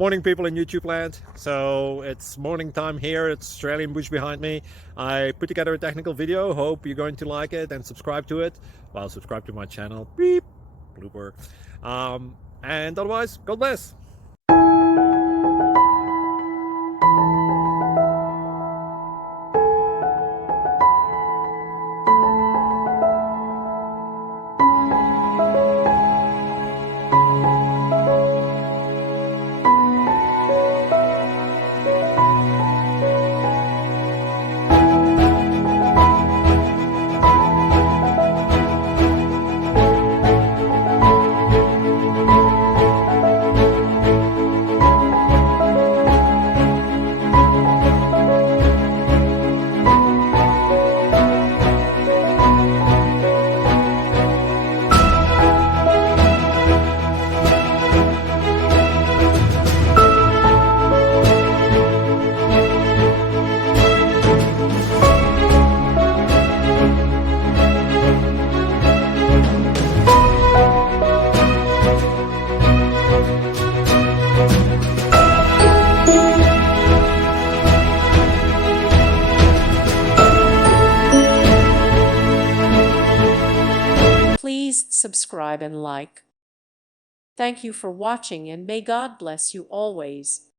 Morning, people in YouTube land. So it's morning time here. It's Australian bush behind me. I put together a technical video. Hope you're going to like it and subscribe to it. Well, subscribe to my channel. Beep. Blooper. And otherwise, God bless. Please subscribe and like. Thank you for watching, and may God bless you always.